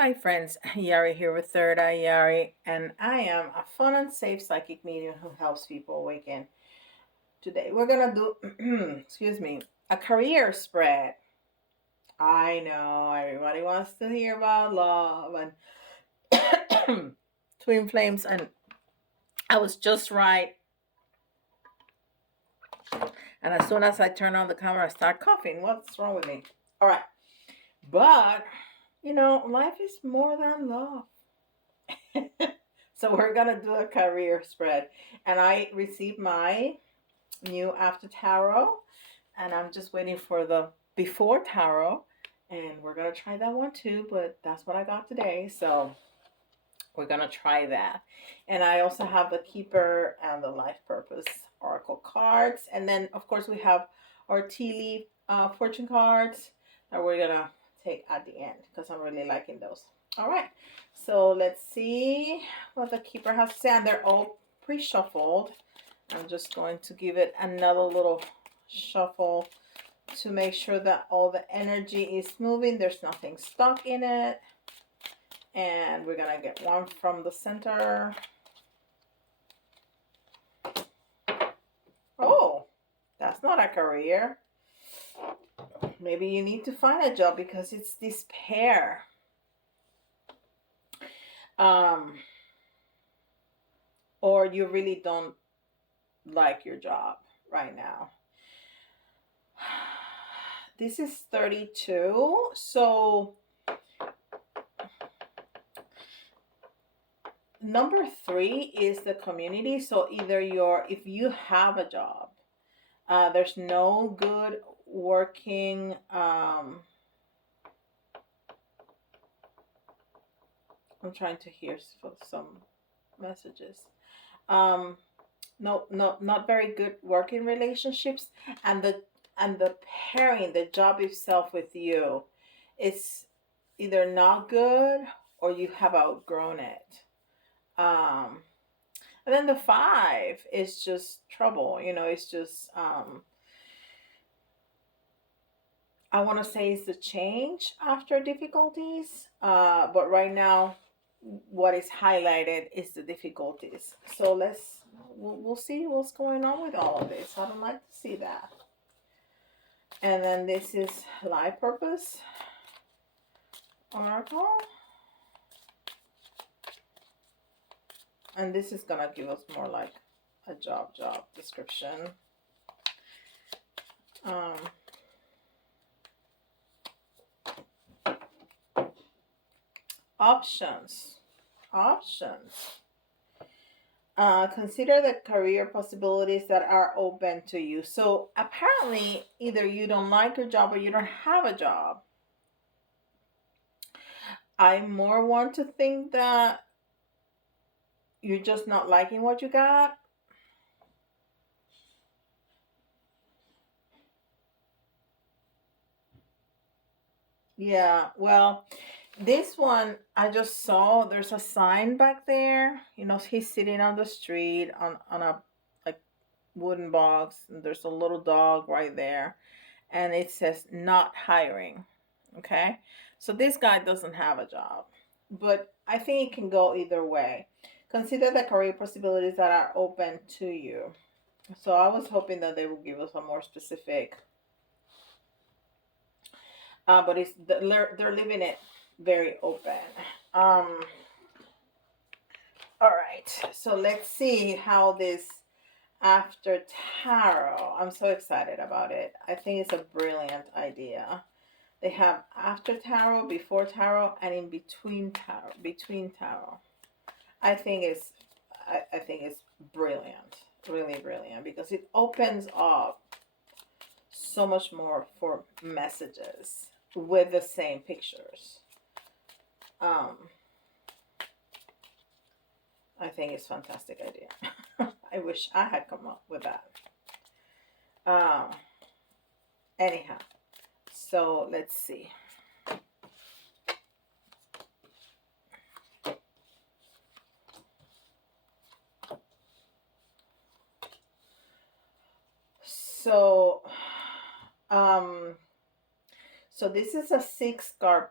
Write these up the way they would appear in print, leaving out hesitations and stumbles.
Hi friends, Yari here with Third Eye Yari, and I am a fun and safe psychic medium who helps people awaken. Today we're gonna do, excuse me, a career spread. I know everybody wants to hear about love and twin flames, and I was just right. And as soon as I turn on the camera, I start coughing. What's wrong with me? All right, but life is more than love. So we're gonna do a career spread, and I received my new after tarot, and I'm just waiting for the before tarot, and we're gonna try that one too. But that's what I got today, so we're gonna try that. And I also have the keeper and the life purpose oracle cards, and then of course we have our tea leaf fortune cards that we're gonna take at the end because I'm really liking those. All right, so let's see what the keeper has to say, and they're all pre-shuffled. I'm just going to give it another little shuffle to make sure that all the energy is moving. There's nothing stuck in it. And we're going to get one from the center. Oh, that's not a career. Maybe you need to find a job because it's this pair. Or you really don't like your job right now. This is 32. So number 3 is the community. So either if you have a job, there's no good working I'm trying to hear some messages. No, not very good working relationships, and the pairing, the job itself with you, it's either not good or you have outgrown it. Um, and then the 5 is just trouble. It's just I want to say it's the change after difficulties. But right now, what is highlighted is the difficulties. So we'll see what's going on with all of this. I don't like to see that. And then this is life purpose oracle. And this is gonna give us more like a job description. Options. Consider the career possibilities that are open to you. So apparently, either you don't like your job or you don't have a job. I more want to think that you're just not liking what you got. Yeah, well, this one I just saw there's a sign back there. He's sitting on the street on a like wooden box, and there's a little dog right there, and it says not hiring. Okay, so this guy doesn't have a job, but I think it can go either way. Consider the career possibilities that are open to you. So I was hoping that they would give us a more specific, but they're leaving it very open. All right, so let's see how this after tarot. I'm so excited about it. I think it's a brilliant idea. They have after tarot, before tarot, and in between tarot. Between tarot, I think it's brilliant, really brilliant, because it opens up so much more for messages with the same pictures. I think it's a fantastic idea. I wish I had come up with that. Anyhow, so let's see. So, so this is a 6 card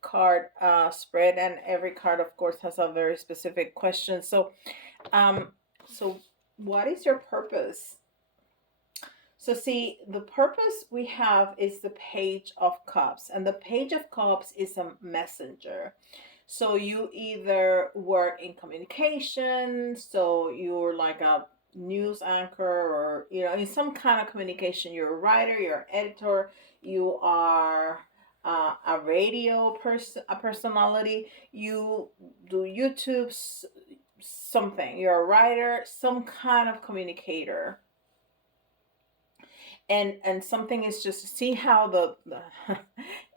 card spread, and every card, of course, has a very specific question. Um, so what is your purpose? So see, the purpose we have is the Page of Cups, and the Page of Cups is a messenger. So you either work in communication, so you're like a news anchor, or in some kind of communication. You're a writer, you're an editor, you are a radio person, a personality. You do YouTube, something. You're a writer, some kind of communicator. And something is just, see how the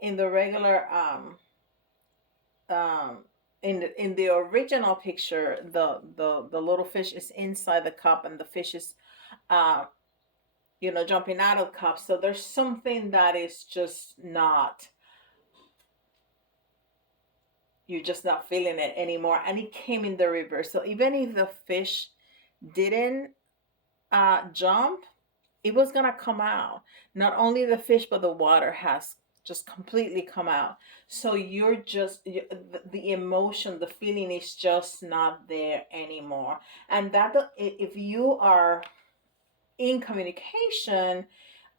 in the regular um in the original picture, the little fish is inside the cup, and the fish is uh jumping out of the cup. So there's something that is just not, you're just not feeling it anymore, and it came in the reverse. So even if the fish didn't jump, it was gonna come out. Not only the fish, but the water has just completely come out. So you're just, the emotion, the feeling is just not there anymore. And that, if you are in communication,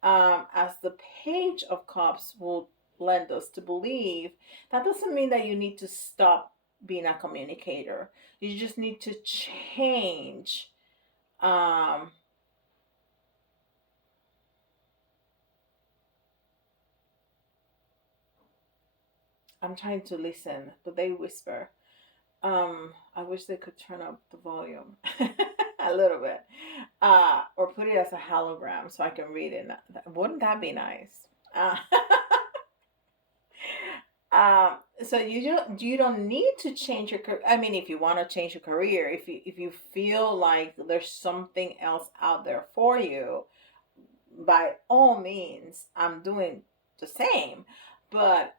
as the Page of Cups will lend us to believe, that doesn't mean that you need to stop being a communicator. You just need to change. Um, I'm trying to listen, but they whisper. I wish they could turn up the volume a little bit, or put it as a hologram so I can read it. Wouldn't that be nice? Uh, so you don't need to change your career. I mean, if you want to change your career, if you feel like there's something else out there for you, by all means, I'm doing the same. But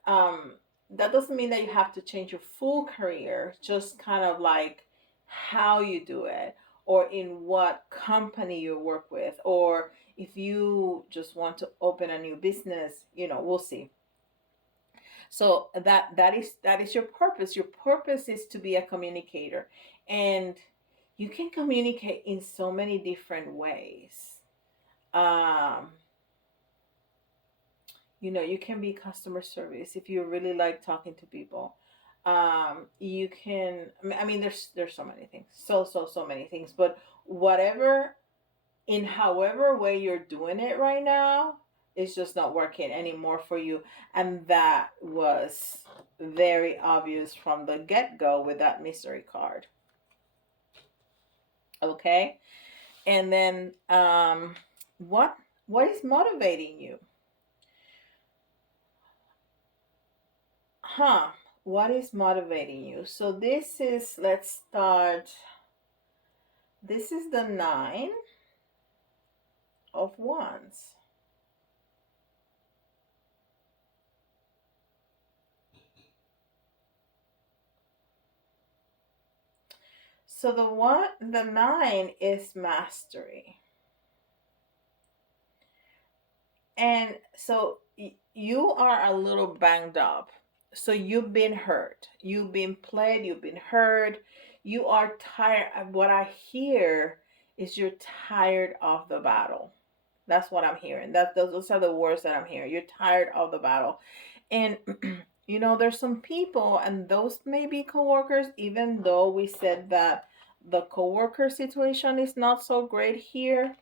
that doesn't mean that you have to change your full career, just kind of like how you do it, or in what company you work with, or if you just want to open a new business, we'll see. So that is your purpose. Your purpose is to be a communicator, and you can communicate in so many different ways. um you can be customer service if you really like talking to people. You can, I mean, there's so many things, so many things, but whatever, in however way you're doing it right now, it's just not working anymore for you. And that was very obvious from the get-go with that mystery card. Okay. And then what is motivating you? Huh. What is motivating you? So this is, let's start. This is the Nine of Wands. So the nine is mastery. And so you are a little banged up. So you've been hurt. You've been played. You've been hurt. You are tired. What I hear is you're tired of the battle. That's what I'm hearing. Those are the words that I'm hearing. You're tired of the battle. And there's some people, and those may be coworkers, even though we said that the coworker situation is not so great here.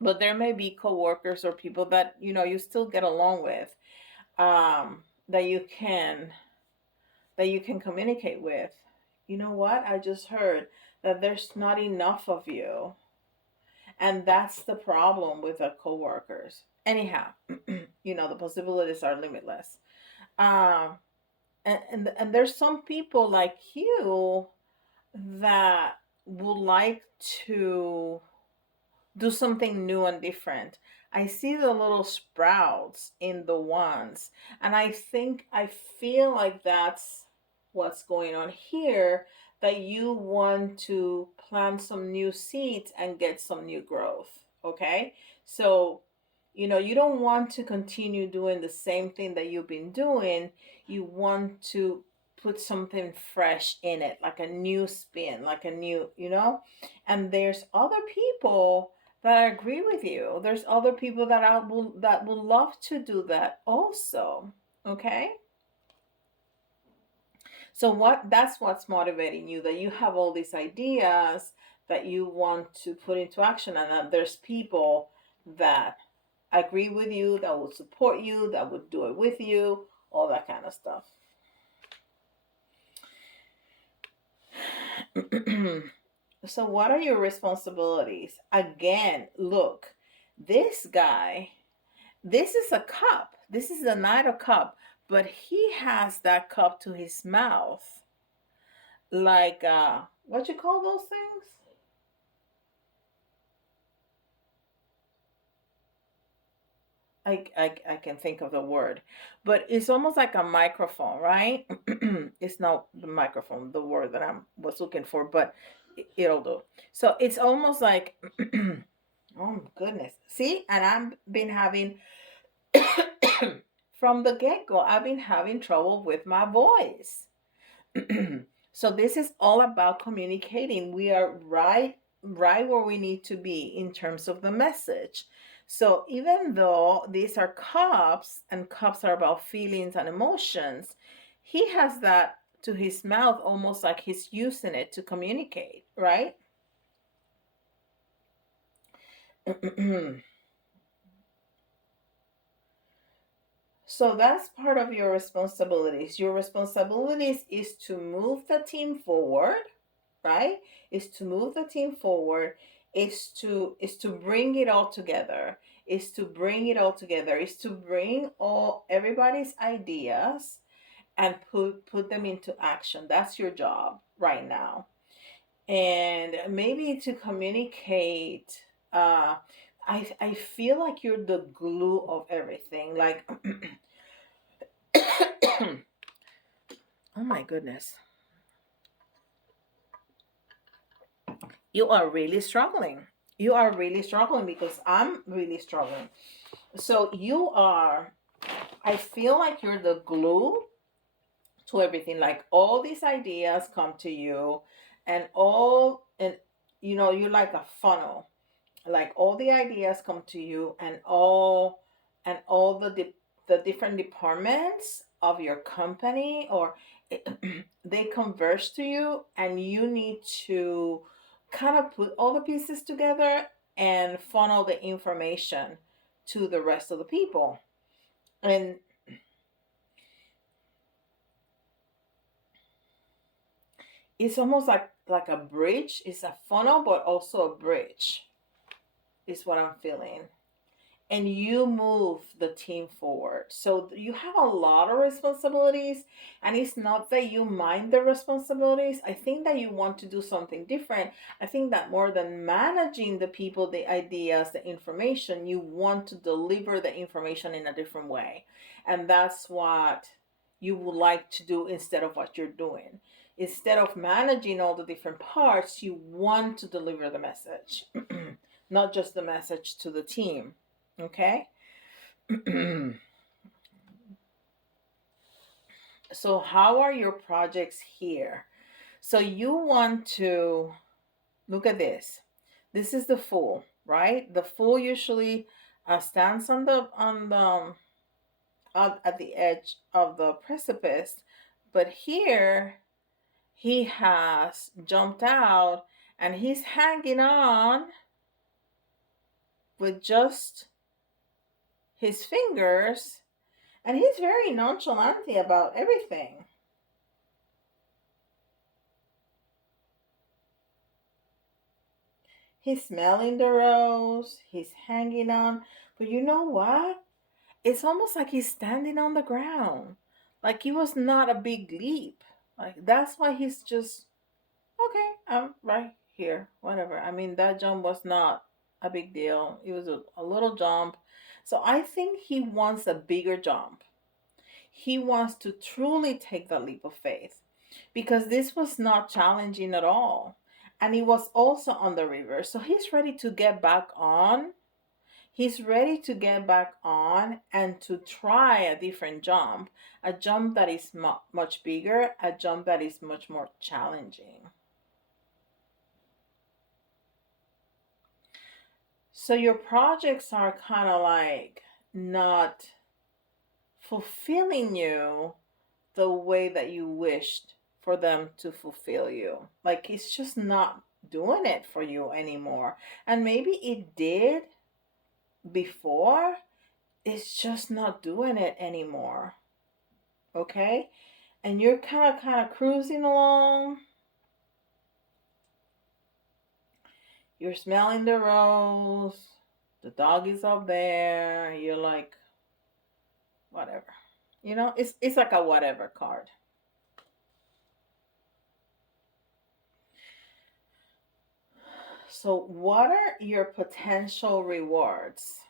But there may be coworkers or people that you still get along with, that you can communicate with. You know what? I just heard that there's not enough of you, and that's the problem with the coworkers. Anyhow, the possibilities are limitless. Um, and there's some people like you that would like to do something new and different. I see the little sprouts in the wands, and I feel like that's what's going on here, that you want to plant some new seeds and get some new growth. Okay? So You don't want to continue doing the same thing that you've been doing. You want to put something fresh in it, like a new spin, like a new, and there's other people that agree with you. There's other people that will love to do that also. Okay? So that's what's motivating you, that you have all these ideas that you want to put into action, and that there's people that agree with you, that will support you, that would do it with you, all that kind of stuff. So, what are your responsibilities? Again, look, this guy, this is a cup. This is the Knight of Cup, but he has that cup to his mouth. Like, what you call those things? I can think of the word, but it's almost like a microphone, right? It's not the microphone, the word that I was looking for, but it'll do. So it's almost like, oh goodness. See, and I've been having, from the get go, I've been having trouble with my voice. So this is all about communicating. We are right where we need to be in terms of the message. So even though these are cups, and cups are about feelings and emotions, he has that to his mouth, almost like he's using it to communicate, right? So that's part of your responsibilities. Your responsibilities is to move the team forward, right? Is to move the team forward, is to bring it all together, is to bring all everybody's ideas and put them into action. That's your job right now. And maybe to communicate, I feel like you're the glue of everything. Like, oh my goodness, you are really struggling. You are really struggling because I'm really struggling. So you are, I feel like you're the glue to everything. Like all these ideas come to you, and you're like a funnel. Like all the ideas come to you, and all the different departments of your company, or they converge to you, and you need to kind of put all the pieces together and funnel the information to the rest of the people. And it's almost like a bridge. It's a funnel, but also a bridge, is what I'm feeling. And you move the team forward. So you have a lot of responsibilities, and it's not that you mind the responsibilities. I think that you want to do something different. I think that more than managing the people, the ideas, the information, you want to deliver the information in a different way. And that's what you would like to do instead of what you're doing. Instead of managing all the different parts, you want to deliver the message, not just the message to the team. Okay? So, how are your projects here? So, you want to look at this. This is the Fool, right? The Fool usually stands at the edge of the precipice, but here he has jumped out, and he's hanging on with just his fingers, and he's very nonchalant about everything. He's smelling the rose, he's hanging on. But you know what? It's almost like he's standing on the ground. Like it was not a big leap. Like that's why he's just, okay, I'm right here, whatever. I mean, that jump was not a big deal. It was a little jump. So I think he wants a bigger jump. He wants to truly take the leap of faith, because this was not challenging at all. And it was also on the river. So he's ready to get back on. He's ready to get back on and to try a different jump, a jump that is much bigger, a jump that is much more challenging. So your projects are kind of like not fulfilling you the way that you wished for them to fulfill you. Like it's just not doing it for you anymore. And maybe it did before, it's just not doing it anymore. Okay? And you're kind of cruising along. You're smelling the rose. The dog is up there. You're like, whatever. It's like a whatever card. So, what are your potential rewards?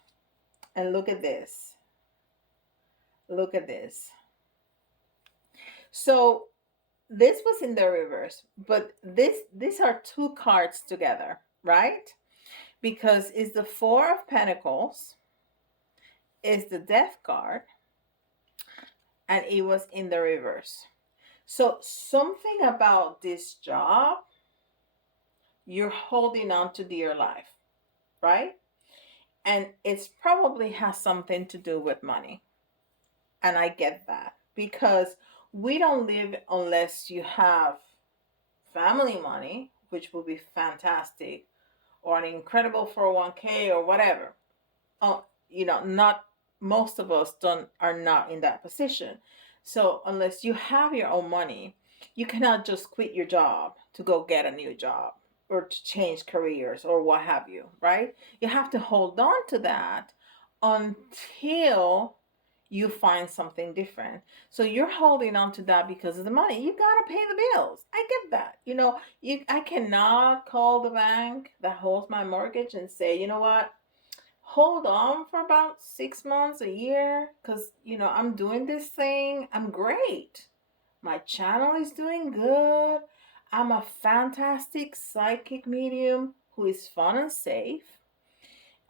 And look at this. Look at this. So, this was in the reverse, but these are two cards together, right? Because it's the Four of Pentacles, is the Death card, and it was in the reverse. So, something about this job you're holding on to dear life, right? And it's probably has something to do with money. And I get that because we don't live unless you have family money, which will be fantastic, or an incredible 401k or whatever. Not most of us don't are not in that position. So unless you have your own money, you cannot just quit your job to go get a new job or to change careers or what have you, right? You have to hold on to that until you find something different. So you're holding on to that because of the money. You got to pay the bills. I get that. I cannot call the bank that holds my mortgage and say, you know what? Hold on for about 6 months, a year, because, I'm doing this thing. I'm great. My channel is doing good. I'm a fantastic psychic medium who is fun and safe.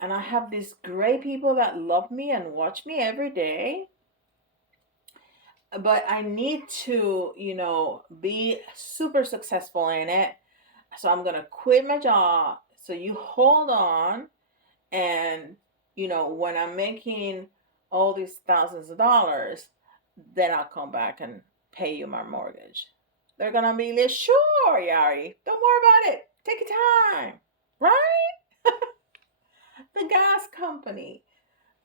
And I have these great people that love me and watch me every day. But I need to, be super successful in it. So I'm going to quit my job. So you hold on. And, when I'm making all these thousands of dollars, then I'll come back and pay you my mortgage. They're going to be like, sure, Yari, don't worry about it. Take your time. Right? The gas company,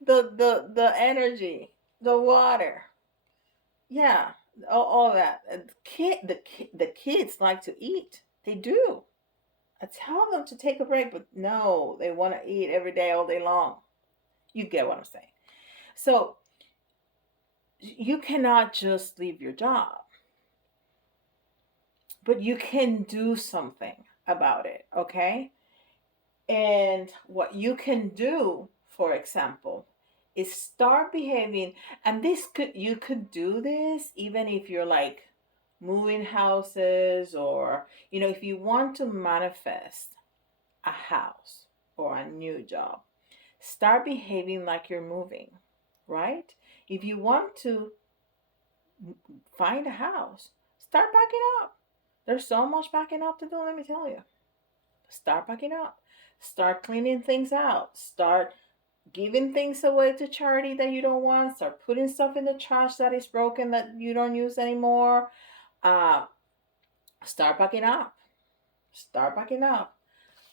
the energy, the water. Yeah, all that. The kids like to eat. They do. I tell them to take a break, but no, they want to eat every day, all day long. You get what I'm saying. So you cannot just leave your job, but you can do something about it, okay? And what you can do, for example, is start behaving, and you could do this even if you're like moving houses, or if you want to manifest a house or a new job, start behaving like you're moving, right? If you want to find a house, start backing up. There's so much backing up to do, let me tell you. Start backing up. Start cleaning things out. Start giving things away to charity that you don't want. Start putting stuff in the trash that is broken that you don't use anymore. Start backing up. Start backing up.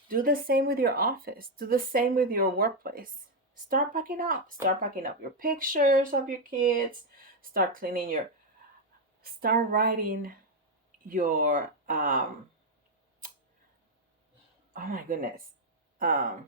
Do the same with your office. Do the same with your workplace. Start packing up. Start packing up your pictures of your kids. Start cleaning start writing your, oh my goodness. Um,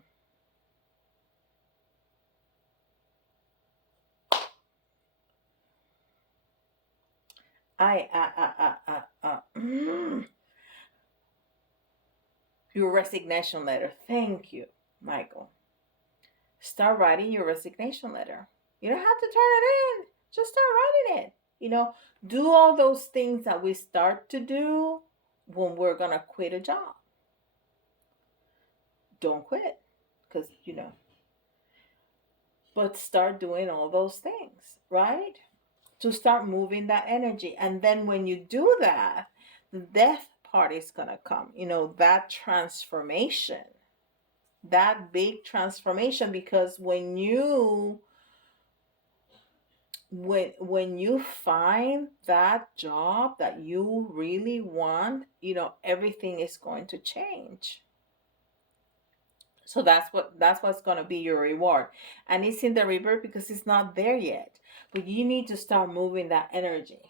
your resignation letter. Thank you, Michael. Start writing your resignation letter. You don't have to turn it in. Just start writing it. Do all those things that we start to do when we're going to quit a job. Don't quit. Because, But start doing all those things, right? To start moving that energy. And then when you do that, the death part is going to come, that transformation, that big transformation. Because when you find that job that you really want, everything is going to change. So that's what's going to be your reward. And it's in the rebirth because it's not there yet. But you need to start moving that energy.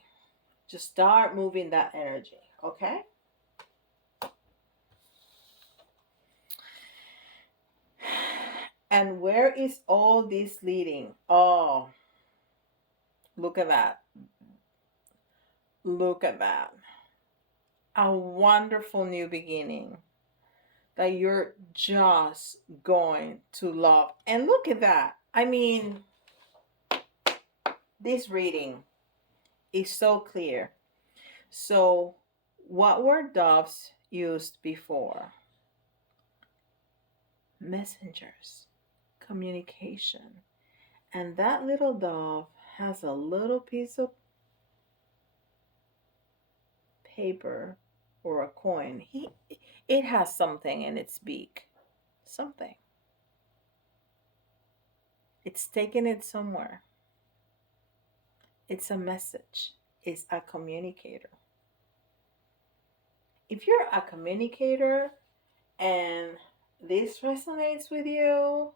Just start moving that energy, okay? And where is all this leading? Oh, look at that. Look at that. A wonderful new beginning that you're just going to love. And look at that. I mean, this reading is so clear. So, what were doves used before? Messengers, communication. And that little dove has a little piece of paper or a coin. It has something in its beak. Something. It's taking it somewhere. It's a message. It's a communicator. If you're a communicator and this resonates with you,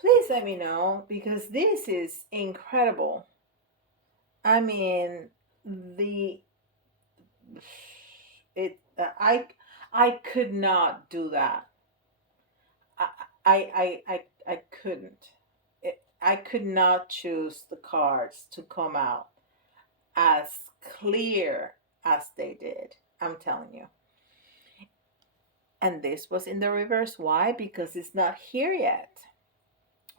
please let me know, because this is incredible. I mean, the it I could not do that. I I couldn't. I could not choose the cards to come out as clear as they did. I'm telling you. And this was in the reverse. Why? Because it's not here yet.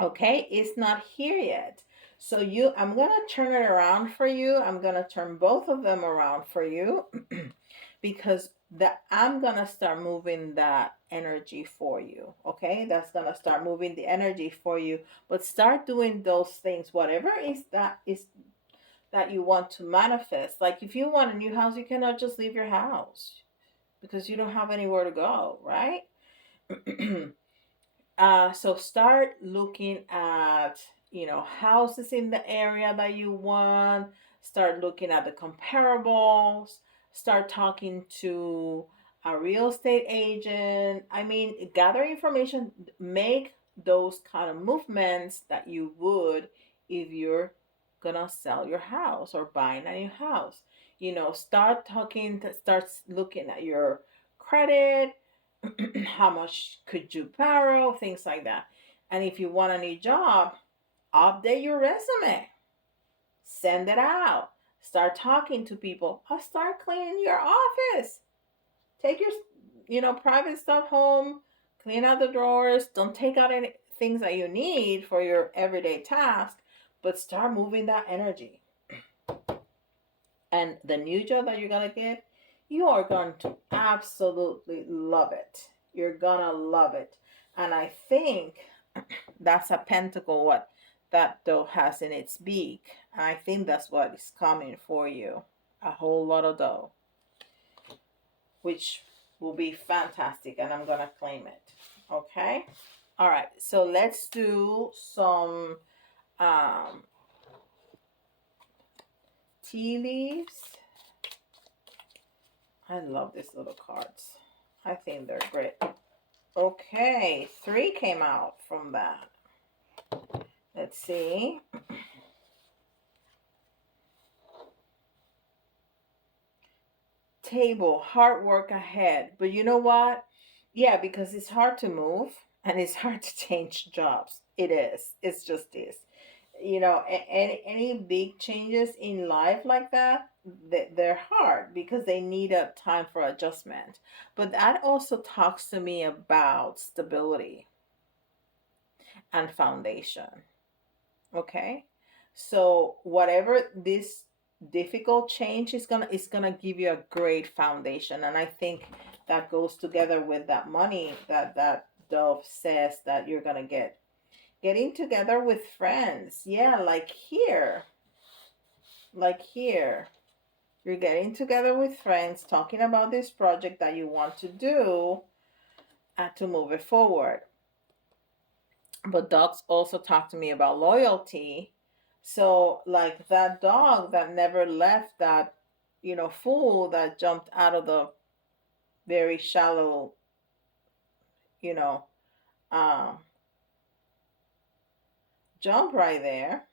Okay, it's not here yet. So I'm gonna turn it around for you. I'm gonna turn both of them around for you because I'm gonna start moving that energy for you. Okay, that's gonna start moving the energy for you. But start doing those things, whatever is that you want to manifest. Like if you want a new house, you cannot just leave your house because you don't have anywhere to go, right? So start looking at, houses in the area that you want. Start looking at the comparables. Start talking to a real estate agent. I mean, gather information. Make those kind of movements that you would if you're gonna sell your house or buying a new house. Start looking at your credit, how much could you borrow, things like that. And if you want a new job, update your resume, send it out, start talking to people, or start cleaning your office. Take your private stuff home, clean out the drawers. Don't take out any things that you need for your everyday task, but start moving that energy. And the new job that you're gonna get, you are going to absolutely love it. You're gonna love it. And I think that's a pentacle, what that dough has in its beak. And I think that's what is coming for you. A whole lot of dough, which will be fantastic. And I'm gonna claim it. Okay? All right. So let's do some tea leaves. I love these little cards. I think they're great. Okay, 3 came out from that. Let's see. Table, hard work ahead. But you know what? Yeah, because it's hard to move and it's hard to change jobs. It is. It's just is. Any big changes in life like that, they're hard because they need a time for adjustment. But that also talks to me about stability and foundation. Okay? So whatever this difficult change is gonna give you a great foundation. And I think that goes together with that money that dove says that you're gonna get. getting together with friends. Yeah, like here. Like here. You're getting together with friends, talking about this project that you want to do to move it forward. But dogs also talk to me about loyalty. So, like that dog that never left that, fool that jumped out of the very shallow, you know, uh, jump right there.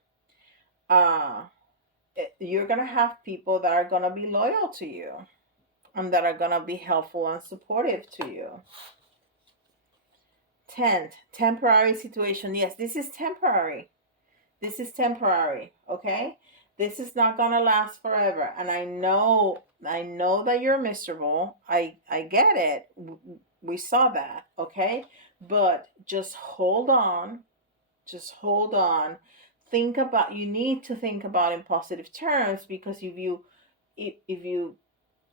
Uh, you're going to have people that are going to be loyal to you and that are going to be helpful and supportive to you. 10th, temporary situation. Yes, this is temporary. This is temporary, okay? This is not going to last forever. And I know that you're miserable. I get it. We saw that, okay? But just hold on. Just hold on. You need to think about in positive terms, because if you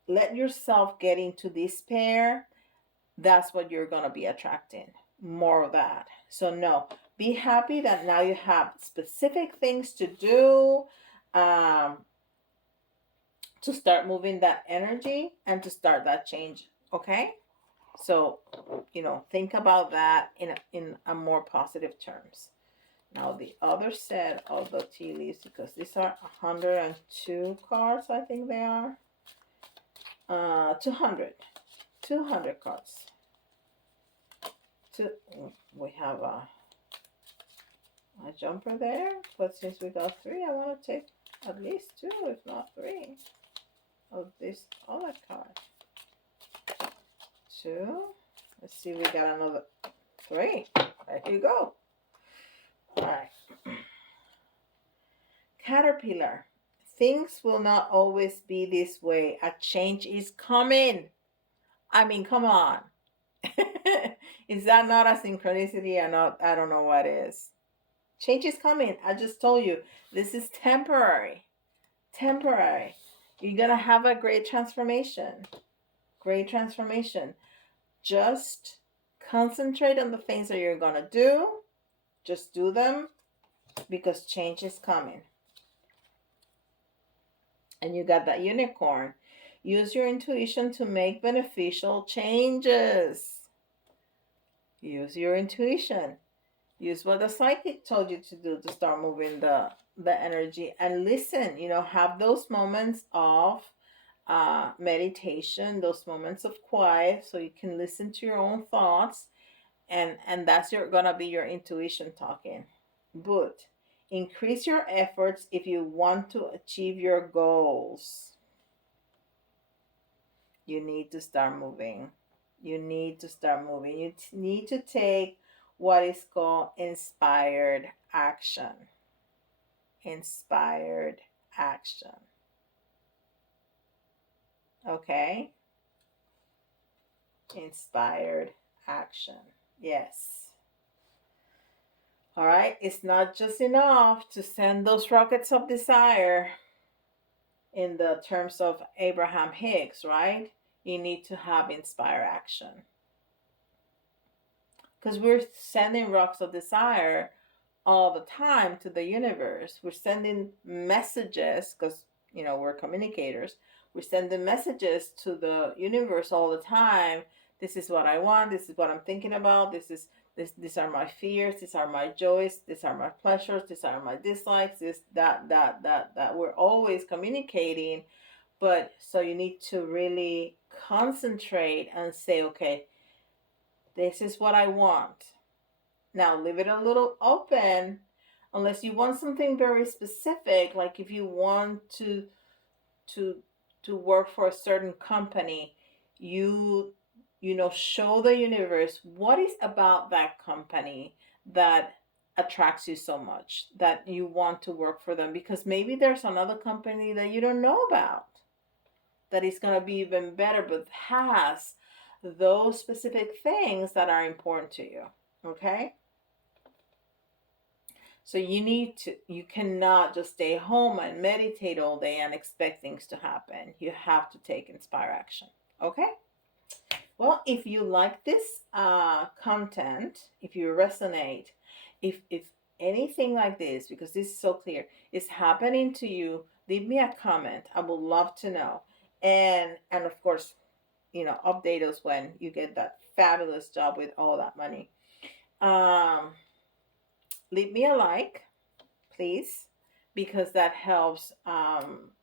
let yourself get into despair, that's what you're going to be attracting, more of that. So no, be happy that now you have specific things to do, um, to start moving that energy and to start that change. Okay, so think about that in a more positive terms. Now the other set of the tea leaves, because these are 102 cards, I think they are. 200 cards. We have a jumper there, but since we got 3, I want to take at least 2, if not 3, of this other card. 2. Let's see, we got another 3. There you go. All right. Caterpillar. Things will not always be this way. A change is coming. I mean, come on. Is that not a synchronicity? I don't know what is. Change is coming. I just told you, this is temporary. Temporary. You're going to have a great transformation. Great transformation. Just concentrate on the things that you're going to do. Just do them, because change is coming. And you got that unicorn. Use your intuition to make beneficial changes. Use your intuition. Use what the psychic told you to do to start moving the energy, and listen. Have those moments of meditation, those moments of quiet, so you can listen to your own thoughts, and that's gonna be your intuition talking. But increase your efforts if you want to achieve your goals. You need to start moving. You need to start moving. You need to take what is called inspired action. Inspired action. Okay? Inspired action. Yes. All right? It's not just enough to send those rockets of desire in the terms of Abraham Hicks, right? You need to have inspired action. Because we're sending rocks of desire all the time to the universe. We're sending messages, because we're communicators. We're sending messages to the universe all the time. This is what I want. This is what I'm thinking about. These are my fears. These are my joys. These are my pleasures. These are my dislikes. That. We're always communicating. But so you need to really concentrate and say, okay, this is what I want. Now leave it a little open, unless you want something very specific, like if you want to work for a certain company, you show the universe what is about that company that attracts you so much that you want to work for them, because maybe there's another company that you don't know about that is going to be even better, but has those specific things that are important to you. Okay? So you cannot just stay home and meditate all day and expect things to happen. You have to take inspire action. Okay? Well, if you like this content, if you resonate, If anything like this, because this is so clear, is happening to you, leave me a comment. I would love to know. And of course, update us when you get that fabulous job with all that money. Um, leave me a like, please, because that helps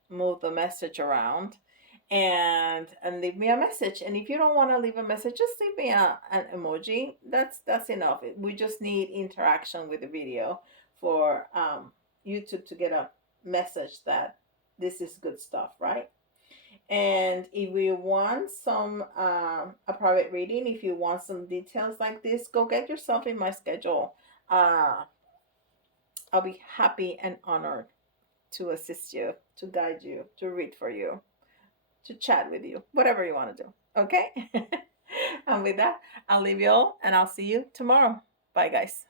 move the message around. And leave me a message. And if you don't want to leave a message, just leave me an emoji. That's enough. We just need interaction with the video for YouTube to get a message that this is good stuff, right? And if we want some a private reading, if you want some details like this, go get yourself in my schedule. uh I'll be happy and honored to assist you, to guide you, to read for you, to chat with you, whatever you want to do. Okay? And with that, I'll leave you all and I'll see you tomorrow. Bye, guys.